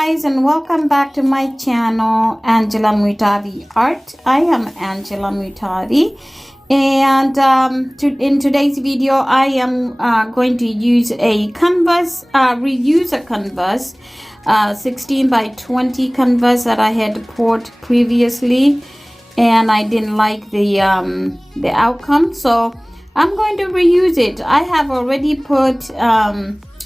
guys, and welcome back to my channel, Angela Mutavi Art. I am Angela Mutavi, and in today's video I am going to use a canvas, reuse a canvas, 16 by 20 canvas that I had poured previously, and I didn't like the outcome, so I'm going to reuse it. I have already put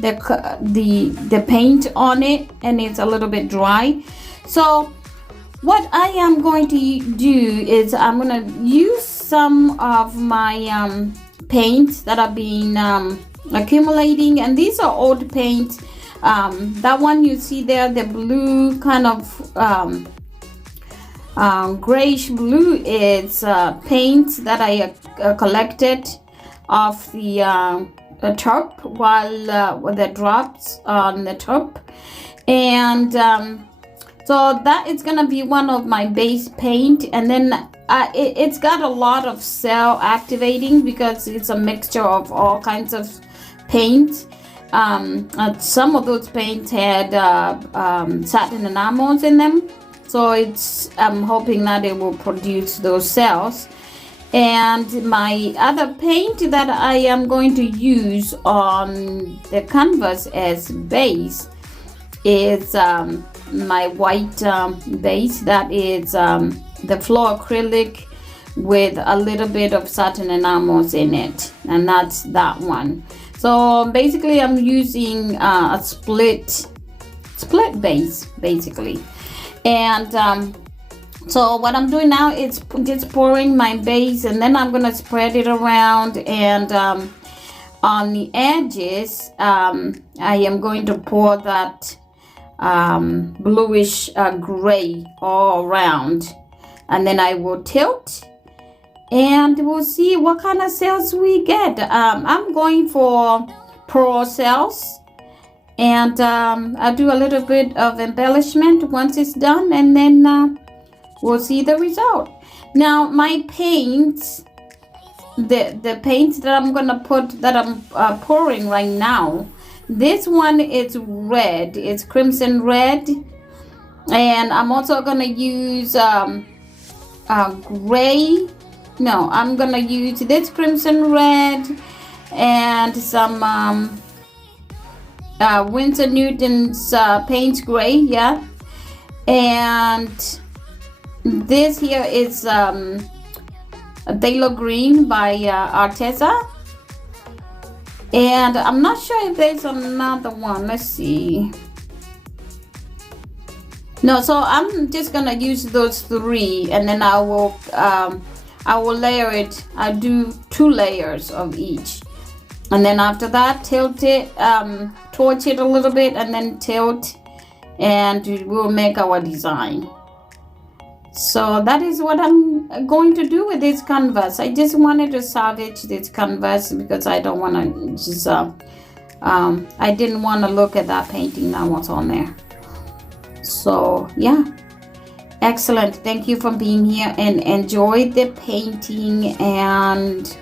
the paint on it, and it's a little bit dry. So what I am going to do is I'm going to use some of my paints that have been accumulating, and these are old paints. That one you see there, the blue kind of grayish blue, is paint that I collected off the top while with the drops on the top, and so that is gonna be one of my base paint. And then it's got a lot of cell activating because it's a mixture of all kinds of paint. Some of those paints had satin enamels in them, so I'm hoping that it will produce those cells. And my other paint that I am going to use on the canvas as base is my white base, that is the floor acrylic with a little bit of satin enamels in it, and that's that one. So basically I'm using a split base basically. And so what I'm doing now is just pouring my base, and then I'm going to spread it around, and on the edges I am going to pour that bluish gray all around, and then I will tilt and we'll see what kind of cells we get. I'm going for pearl cells, and I'll do a little bit of embellishment once it's done, and then we'll see the result. Now my paints, the paints that I'm gonna put, that I'm pouring right now, this one is red, it's crimson red, and I'm also gonna use gray. No, I'm gonna use this crimson red and some Winsor Newton's paints gray, yeah, and this here is a phthalo green by Arteza, and I'm not sure if there's another one. Let's see. No, so I'm just gonna use those three, and then I will layer it. I'll do 2 layers of each, and then after that tilt it, torch it a little bit, and then tilt, and we'll make our design. So that is what I'm going to do with this canvas. I just wanted to salvage this canvas because I don't want to just I didn't want to look at that painting that was on there. So yeah, excellent. Thank you for being here, and enjoy the painting, and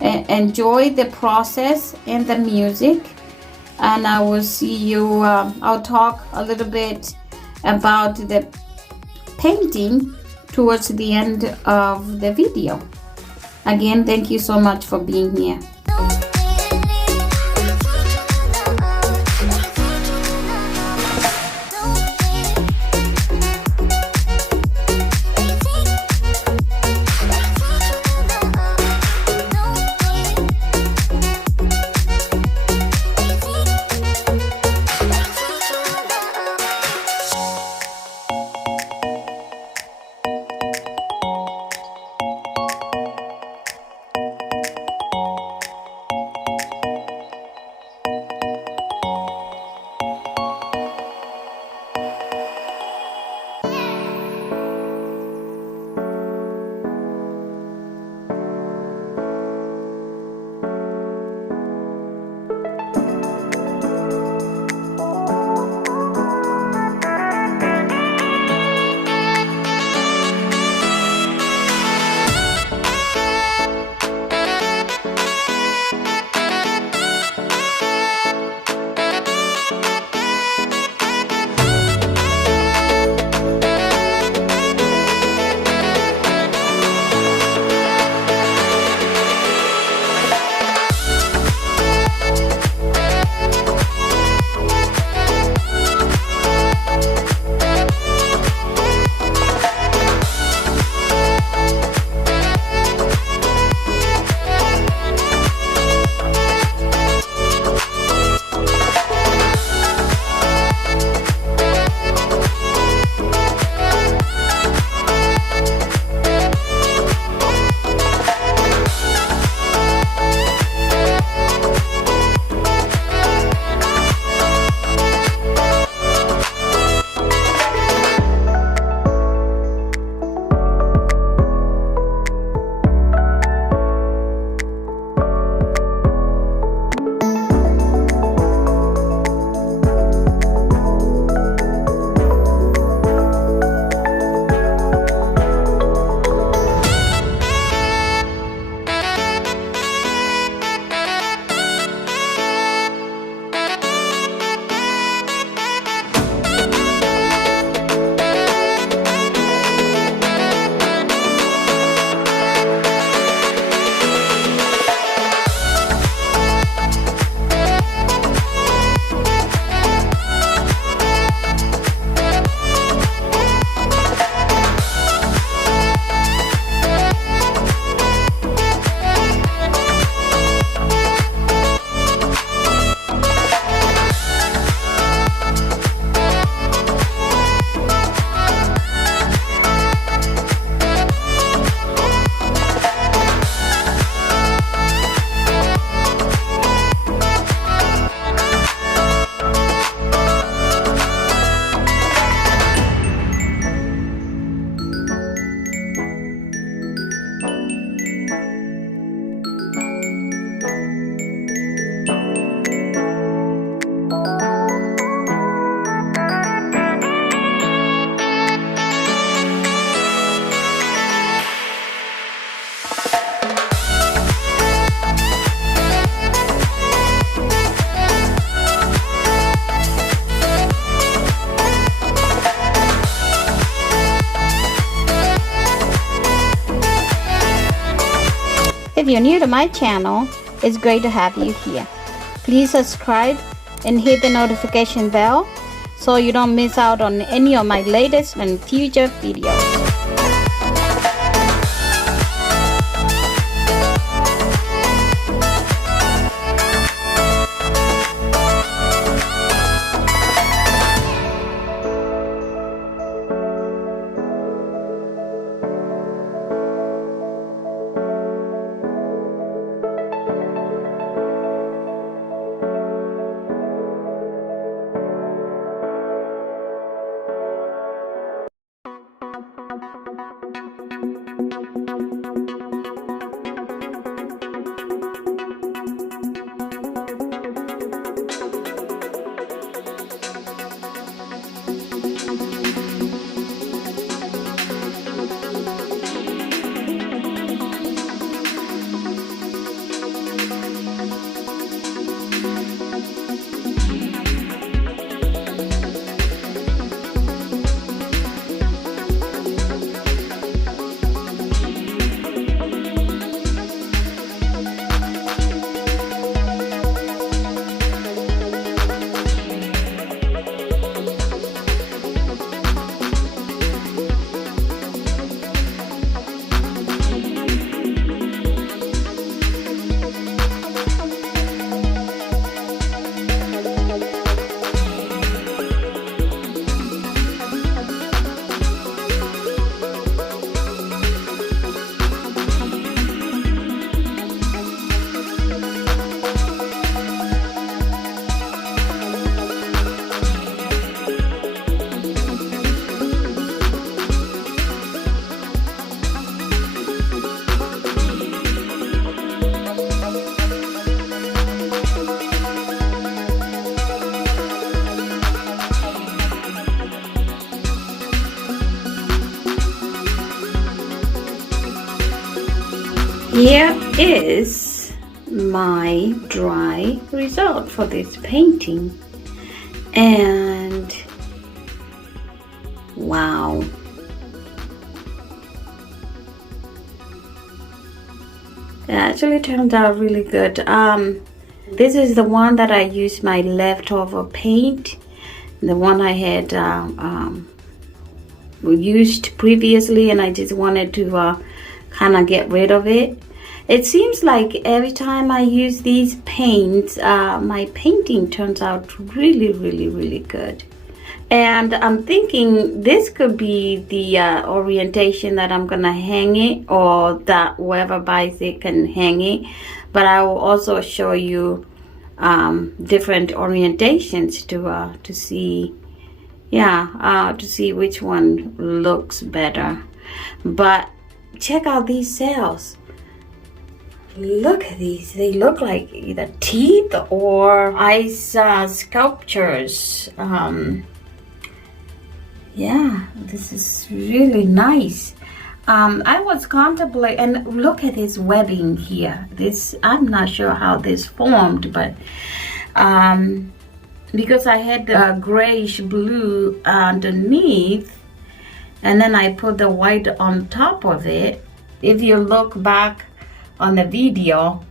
enjoy the process and the music. And I will see you, I'll talk a little bit about the painting towards the end of the video. Again, thank you so much for being here. you're new to my channel, it's great to have you here. Please subscribe and hit the notification bell so you don't miss out on any of my latest and future videos. Here is my dry result for this painting, and wow, it actually turned out really good. This is the one that I used my leftover paint, the one I had used previously, and I just wanted to kind of get rid of it. It seems like every time I use these paints, my painting turns out really good. And I'm thinking this could be the orientation that I'm gonna hang it, or that whoever buys it can hang it. But I will also show you different orientations to see, to see which one looks better. But check out these cells. Look at these. They look like either teeth or ice sculptures. Yeah, this is really nice. I was contemplating, and look at this webbing here. This, I'm not sure how this formed, but because I had the grayish blue underneath, and then I put the white on top of it. If you look back on the video,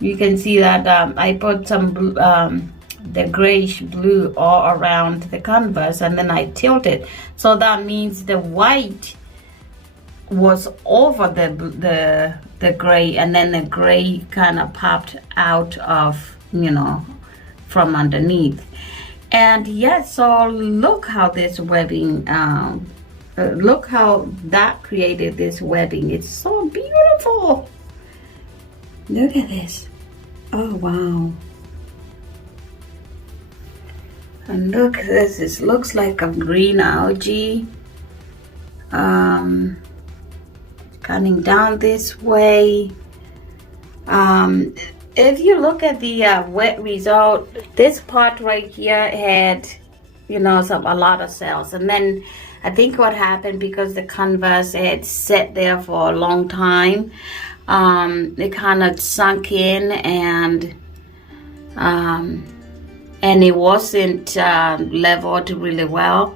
you can see that I put some the grayish blue all around the canvas, and then I tilted. So that means the white was over the gray, and then the gray kind of popped out of, from underneath. And yes, so look how this webbing, look how that created this webbing. It's so beautiful. Look at this. Oh wow. And look at this. This looks like a green algae. Coming down this way. If you look at the wet result, this part right here had, a lot of cells. And then I think what happened, because the canvas had sat there for a long time, it kind of sunk in, and it wasn't leveled really well.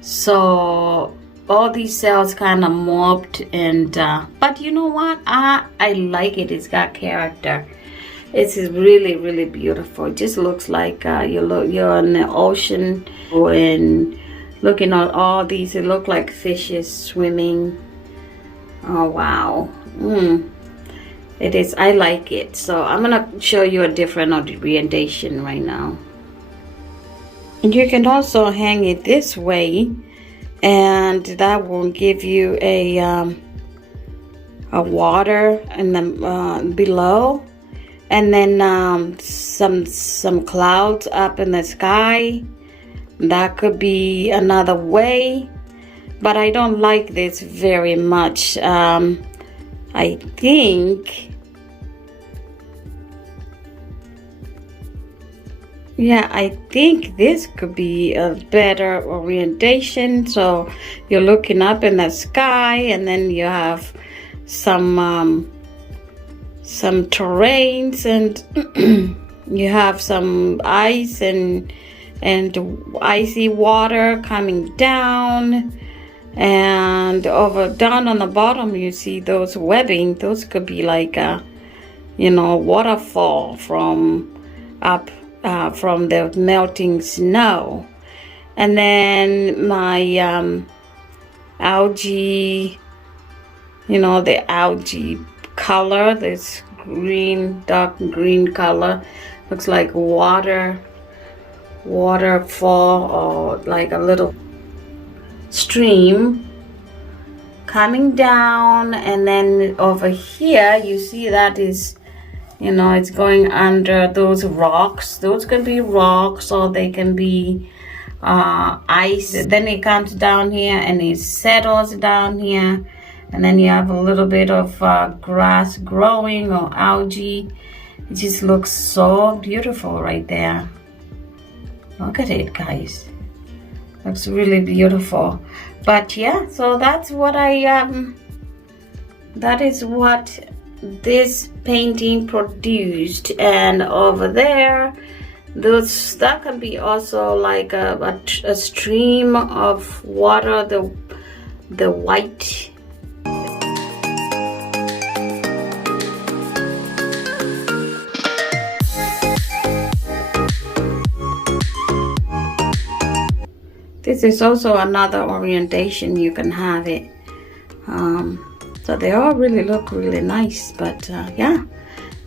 So all these cells kind of mobbed, and but you know what, I like it. It's got character. It's really beautiful. It just looks like you're in the ocean and looking at all these. It look like fishes swimming. Oh wow. It is. I like it. So I'm gonna show you a different orientation right now. And you can also hang it this way, and that will give you a water in the below, and then some clouds up in the sky. That could be another way, but I don't like this very much. I think, yeah, I think this could be a better orientation. So you're looking up in the sky, and then you have some terrains, and you have some ice and icy water coming down, and down on the bottom you see those webbing. Those could be like a waterfall from up from the melting snow. And then my algae, the algae color, this green, dark green color, looks like waterfall, or like a little stream coming down. And then over here you see that is, it's going under those rocks. Those can be rocks, or they can be ice. Then it comes down here and it settles down here, and then you have a little bit of grass growing, or algae. It just looks so beautiful right there. Look at it, guys. Looks really beautiful. But yeah, so that's what that is what this painting produced. And over there, that can be also like a stream of water, the white. This is also another orientation you can have it. So they all really look really nice, but yeah,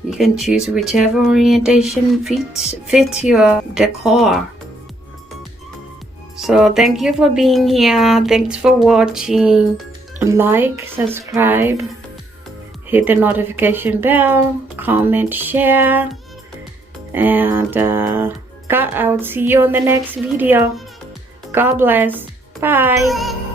you can choose whichever orientation fits your decor. So thank you for being here. Thanks for watching. Like, subscribe, hit the notification bell, comment, share, and I'll see you on the next video. God bless. Bye.